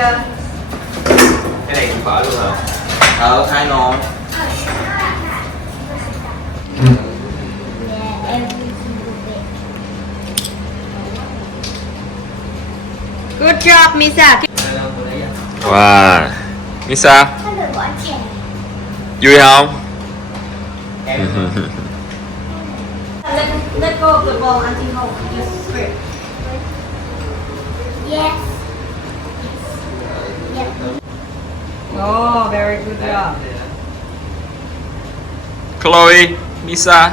Cái này cũng phở luôn hả? Hai nồi. Good job, Misa. Wow, Misa, vui không? Let go of the ball until home. Just grip. Yes. Yep. Oh, very good job. Chloe, Misa.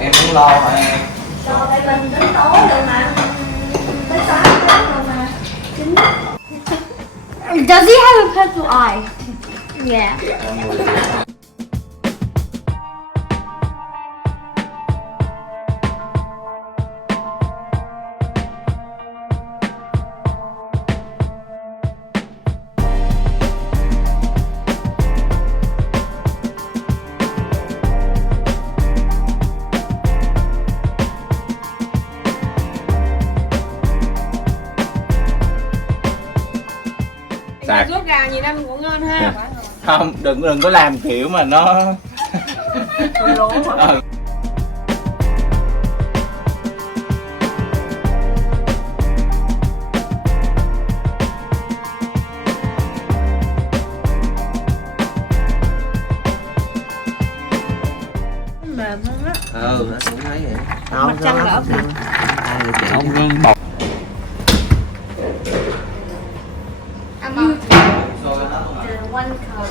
Em cũng lo hả em? Rồi tại mình đến tối rồi mà. Tới sáng rồi mà. Does he have a pencil eye? Yeah. Ruốc gà nhìn ăn cũng ngon ha. Không, đừng có làm kiểu mà nó Lố hả? Mềm hơn á. nó cũng thấy vậy. Mặt trăng lỡ nè. Không gân bọc. One cup.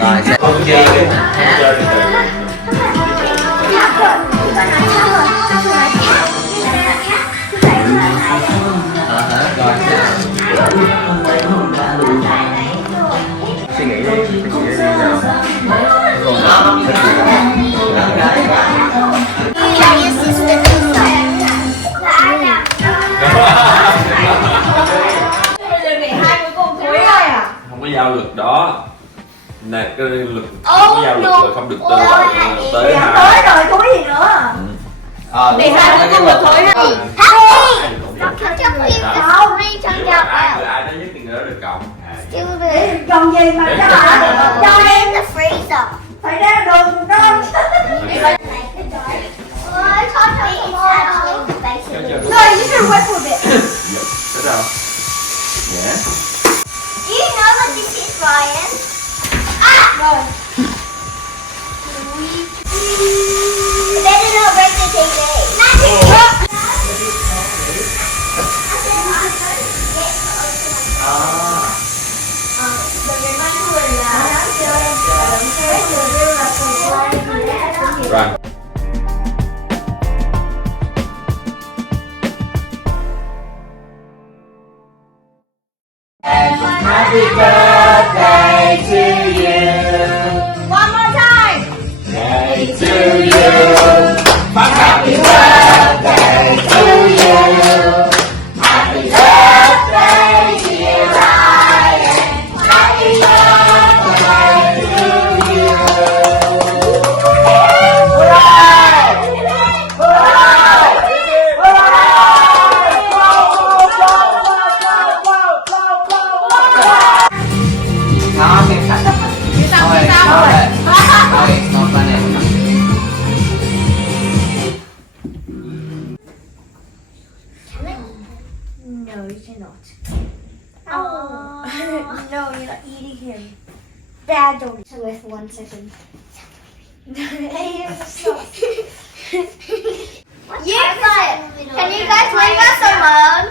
Rồi sẽ không chơi đi. Chơi đi. Suy nghĩ đi nào. Không có giao lực đó. Nè cái lực không có giao lực là không được tới hai. Tới rồi, có gì nữa. Để hai cuối cùng một thối ha. Ai đó nhất thì người đó được cộng. Còn gì mà cho hả? Cho em the freezer. Phải ra đường đó. No, you can wait for it. Thế nào? Yeah. Do you know what this is, Ryan? Ah! No. Better not break the TV. Rồi. Happy birthday to you. One more time. Day to you. Happy birthday to you. Happy birthday dear Ryan. Happy birthday to you. Hooray! Hooray! Ngon thì sạch. Thôi, thôi, một bên này. No, you cannot. Oh. No, you're not eating him. Dad, don't. So wait for 1 second. You guys, can you guys leave us alone?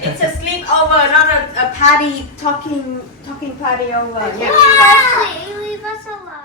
It's a sleepover, not a party talking party over. Yeah. Leave us alone.